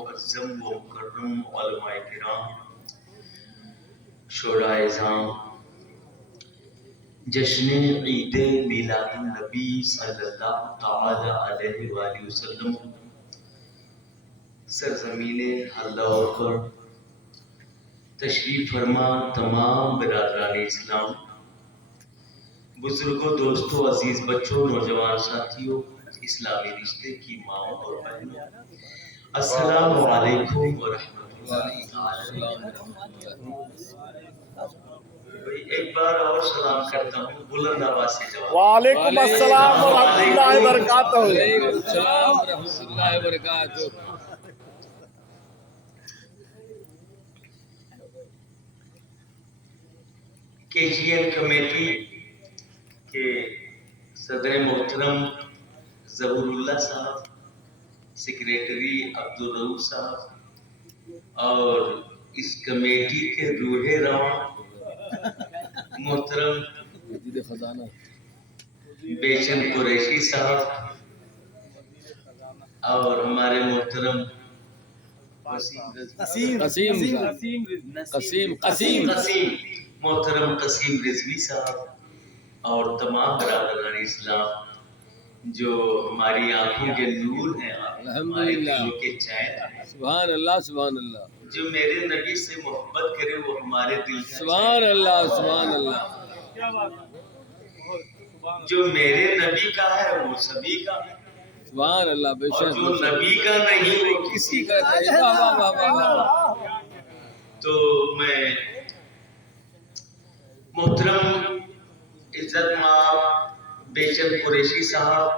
معظم و مکرم علماء کرام، شورا اعظام، جشن عید میلاد النبی صلی اللہ تعالی علیہ وآلہ وسلم سرزمین اللہ پر تشریف فرما تمام برادران اسلام، بزرگوں، دوستوں، عزیز بچوں، نوجوان ساتھیوں، اسلامی رشتے کی ماں اور بہنوں، السلام علیکم ورحمۃ اللہ تعالی۔ ایک بار اور سلام کرتا ہوں، بلند آواز سے جواب۔ وعلیکم السلام ورحمۃ اللہ وبرکاتہ۔ وعلیکم السلام ورحمۃ اللہ وبرکاتہ۔ کے جی این کمیٹی کے صدر محترم ظہور اللہ صاحب، سیکریٹری عبدالرؤوف صاحب اور اس کمیٹی کے روح رواں محترم بیچن قریشی صاحب اور ہمارے محترم قسیم محترم قسیم رضوی صاحب اور تمام برادران اسلام جو ہماری آنکھوں کے نور ہیں، ہمارے دلوں کے چین ہیں۔ سبحان اللہ سبحان اللہ۔ جو میرے نبی سے محبت کرے وہ ہمارے دل کا سبحان اللہ سبحان اللہ۔ جو میرے نبی کا ہے وہ سبھی کا ہے، سبحان اللہ بے اور شک۔ جو نبی کا نہیں وہ کسی کا نہیں۔ واہ واہ واہ واہ واہ۔ تو میں محترم عزت مآب بیچن قریشی صاحب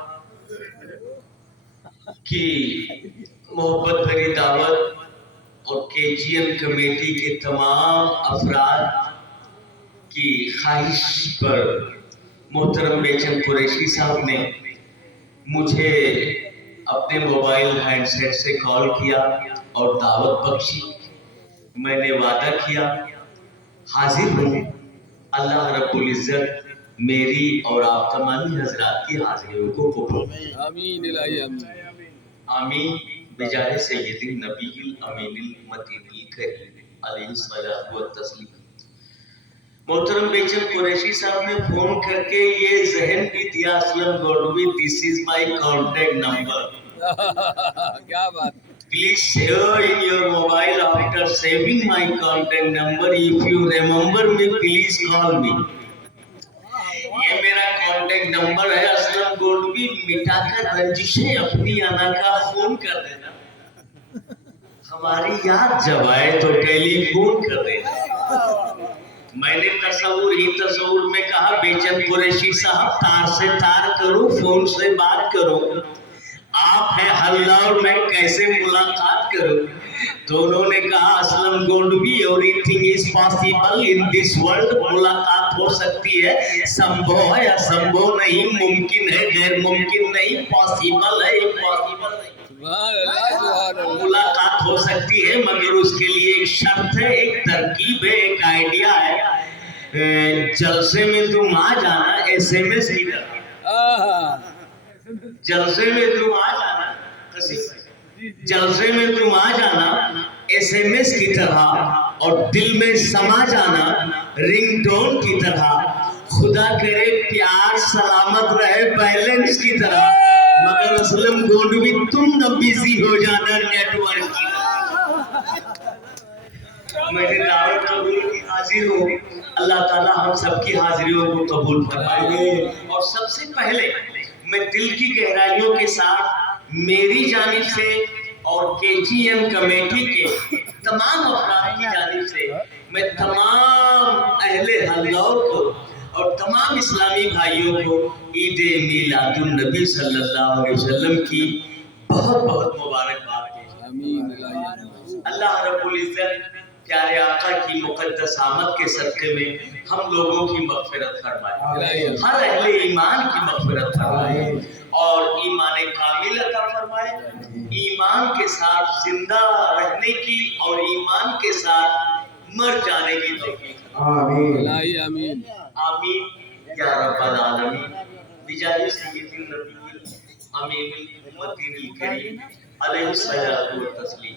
کی محبت بھری دعوت اور کے جی این کمیٹی کے تمام افراد کی خواہش پر محترم بیچن قریشی صاحب نے مجھے اپنے موبائل ہینڈ سیٹ سے کال کیا اور دعوت بخشی۔ میں نے وعدہ کیا حاضر ہوں، اللہ رب العزت میری اور آپ تمام حضرات کی حاضریوں کو قبول کرے۔ آمین الہی آمین۔ آمین بجاہ سید النبی الامین المتین الکریم علیہ الصلوۃ والتسلیم۔ محترم بیچن قریشی صاحب نے فون کر کے یہ ذہن بھی دیا، اسلم گوڈوی دس از مائی کانٹیکٹ نمبر، کیا بات۔ please save in your mobile after saving my contact number, if you remember me please call me۔ یہ میرا کانٹیکٹ نمبر ہے، اسلم گوڈوی مٹا کر رنجشیں اپنی انا کا فون کر دینا، ہماری یاد جب آئے تو ٹیلی فون کر دینا۔ میں نے تصور میں کہا بیچن قریشی صاحب تار سے تار کرو، فون سے بات کرو، آپ ہیں حلہ اور میں کیسے ملاقات کروں؟ تو انہوں نے کہا Aslam Godvi everything is possible in this world, ملاقات ہو سکتی ہے، سمبھو ہے یا سمبھو نہیں، ممکن ہے غیر ممکن نہیں، پاسبل ہے امپاسبل نہیں۔ سبحان اللہ سبحان اللہ۔ ملاقات ہو سکتی ہے مگر اس کے لیے ایک شرط ہے، ایک ترکیب ہے، ایک آئیڈیا ہے۔ جلسے میں تم آ جانا ایس ایم ایس کی طرح، جلسے میں تم آ جانا، جلسے میں تم آ جانا ایس ایم ایس کی طرح، اور دل میں سما جانا رنگ ٹون کی طرح، خدا کرے پیار سلامت رہے بیلنس کی طرح، مگر اسلم گوڈوی تم نہ بیزی ہو جانا نیٹ ورک کی طرح۔ میں نے دعوت قبول کی، حاضر ہوں، اللہ تعالیٰ ہم سب کی حاضریوں کو قبول فرمائے۔ اور سب سے پہلے میں دل کی گہرائیوں کے ساتھ میری جانب سے اور کے جی این کمیٹی کے تمام افراد کی جانب سے میں تمام اہل حلور کو اور تمام اسلامی بھائیوں کو عید میلاد النبی صلی اللہ علیہ وسلم کی بہت بہت مبارکباد دیتا ہوں۔ اللہ رب العزت پیارے آقا کی مقدس آمد کے صدقے میں ہم لوگوں کی مغفرت فرمائے، ہر اہل ایمان کی مغفرت فرمائے اور ایمان کامل عطا فرمائے، ایمان کے ساتھ زندہ رہنے کی اور ایمان کے ساتھ مر جانے کی توفیق۔ آمین آمین آمین یا رب العالمین بجاہ سید النبی امین المتین الکریم علیہ الصلوۃ والتسلیم۔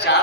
4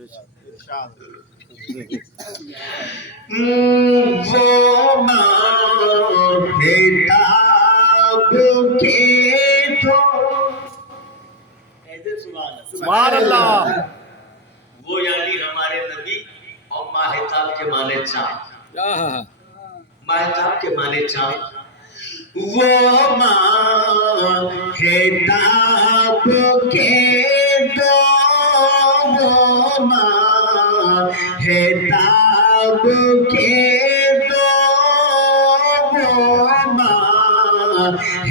وہ ماہتاب کے تو سبحان اللہ وہ یعنی ہمارے نبی اور ماہتاب کے معنی چاند ماہتاب کے معنی چاند وہ ماہتاب کے دو وہ ماہتاب کے دو وہ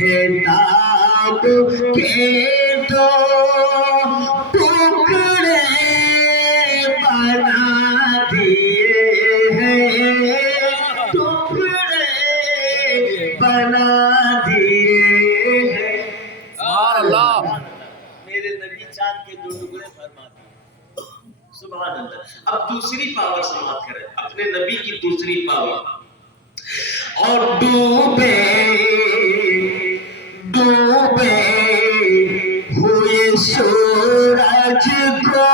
ماہتاب کے دو ٹکڑے بنا دیے ہیں ٹکڑے بنا دیے ہیں سبحان اللہ میرے نبی چاند کے دو ٹکڑے فرما دیے سبحان اللہ اب دوسری پاور سماعت کریں اپنے نبی کی دوسری پاور اور ڈوبے ڈوبے ہوئے سورج کو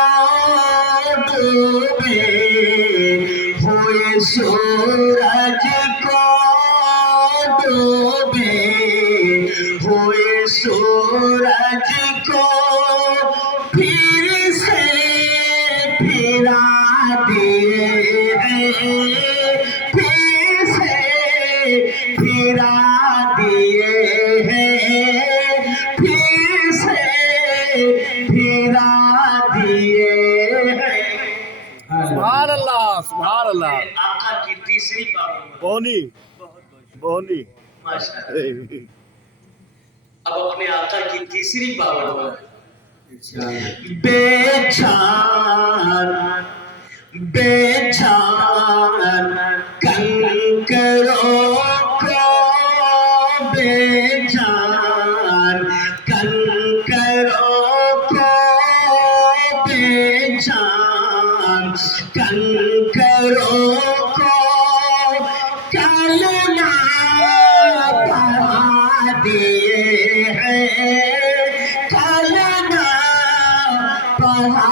ڈوبے ہوئے سورج کو ڈوبے ہوئے سورج کو پھر سے پھرا دیے ہیں پھر سے پھرا دیے ہیں پھر سے پھرا دیے ہیں سبحان اللہ سبحان اللہ آقا کی تیسری پاور بونی بونی ماشاءاللہ اب اپنے آقا کی تیسری پاور بے جان بے جان کنکروں کو بے جان کنکروں کو بے جان کنکروں کو کلمہ پڑھا دیے ہیں کلمہ پڑھا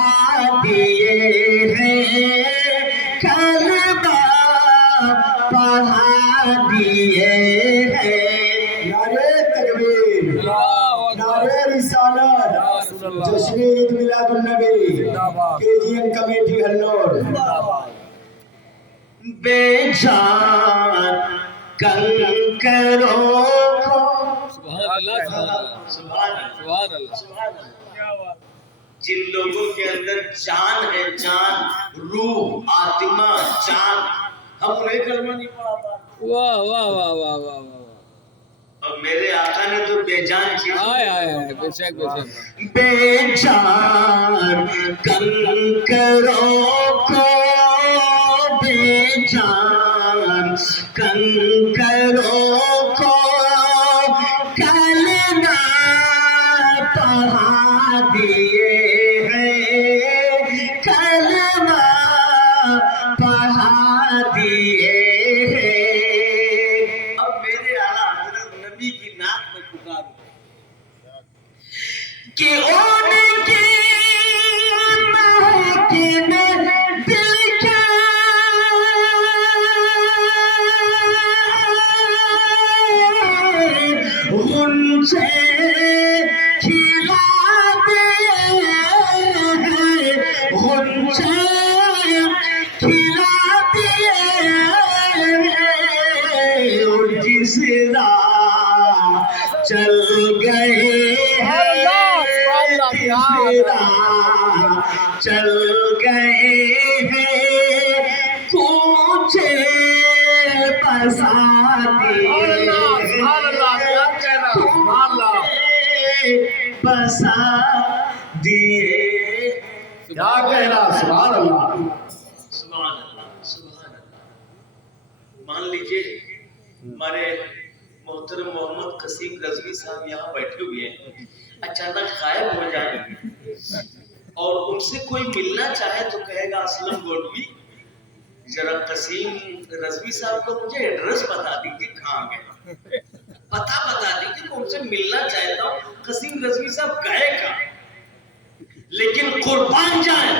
دیے ہیں کلمہ پڑھا دیے ہیں نعرہ تکبیر نعرہ رسالت جشن عید میلاد النبی KGN کمیٹی ہلور بے جان کنکروں کو سبحان اللہ سبحان اللہ جن لوگوں کے اندر جان ہے جان روح آتما جان ہم انہیں کلمہ نہیں پڑھا پاتے واہ واہ واہ واہ واہ واہ اور میرے آقا نے تو بے جان چیز آئے بے شک بے جان کنکروں کو بے جان کنکروں کو کلمہ پڑھا دیے ہیں کلمہ پڑھا دیے ہیں اب میرے اعلیٰ حضرت نبی کی نعت میں پکار کہ ان کی محکم دل کا غنچے کھلا دے غنچے کھلا دے اور جس راہ چل گئے چل گئے ہیں کوچے بساتے بسا دیے کیا کہنا سبحان اللہ سبحان اللہ سبحان اللہ مان لیجئے ہمارے محترم محمد قسیم رضوی صاحب یہاں بیٹھے ہوئے ہیں اچانک غائب ہو جائے اور ان سے کوئی ملنا چاہے تو کہے گا اسلم گوڈوی ذرا قسیم رضوی صاحب کو مجھے ایڈریس بتا دیجیے کہاں گئے پتہ بتا دیجیے کہ ان سے ملنا چاہتا ہوں قسیم رضوی صاحب گئے کہاں لیکن قربان جائیں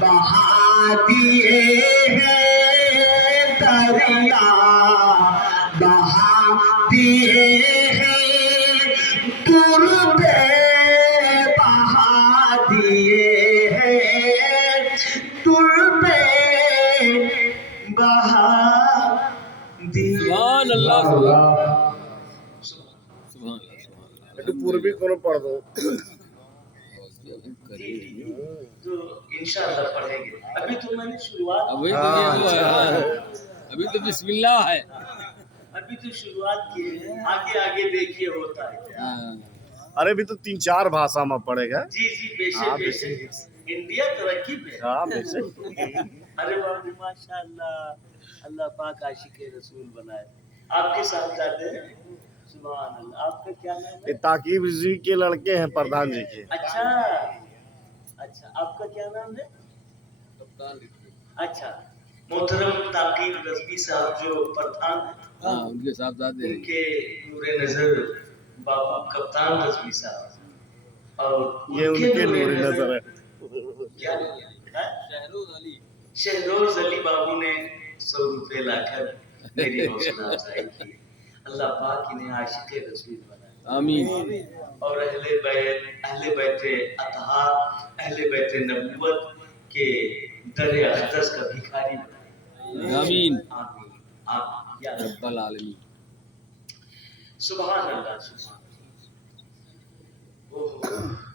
بہا دیے ہیں دریا بہا دیے ہیں تربے بہا دیے ہیں تربے بہا دیے سبحان اللہ سبحان اللہ একটু পূর্বী কোনো পড় দো تو انشاءاللہ پڑھیں گے. ابھی تو میں نے شروعات ابھی تو یہ ہوا ہے ابھی تو بسم اللہ ہے ابھی تو شروعات کی ہے. آگے آگے دیکھیے ہوتا ہے کیا. ارے بھی تو 3-4 بھاشا میں پڑے گا جی جی بے شک بے شک. انڈیا ترقی پہ ہے. ہاں بے شک ارے باپ رے ماشاء اللہ. اللہ پاک عاشق رسول بنائے. آپ کے ساتھ جاتے ہیں. سبحان اللہ. آپ کا کیا نام یہ ہے؟ تاکیب جی کے لڑکے ہیں پردھان جی کے اچھا اچھا. آپ کا کیا نام ہے؟ اچھا. محترم تاقیب رضوی صاحب جو پردھان ہیں ہاں ان کے صاحبزادے ان کے نور نظر بابو کپتان رضوی صاحب اور یہ ان کے نور نظر ہے کیا شہروز علی بابو نے 100 روپے لا کر میری حوصلہ افزائی کی. اللہ پاک انہیں عاشق رسول بنائے آمین اور اہل بیت اطہار اہل بیت نبوت کے در اقدس کا بھکاری بنائے. آمین آمین آمین یا رب. رب العالمین سبحان اللہ سبحان اللہ. اوہ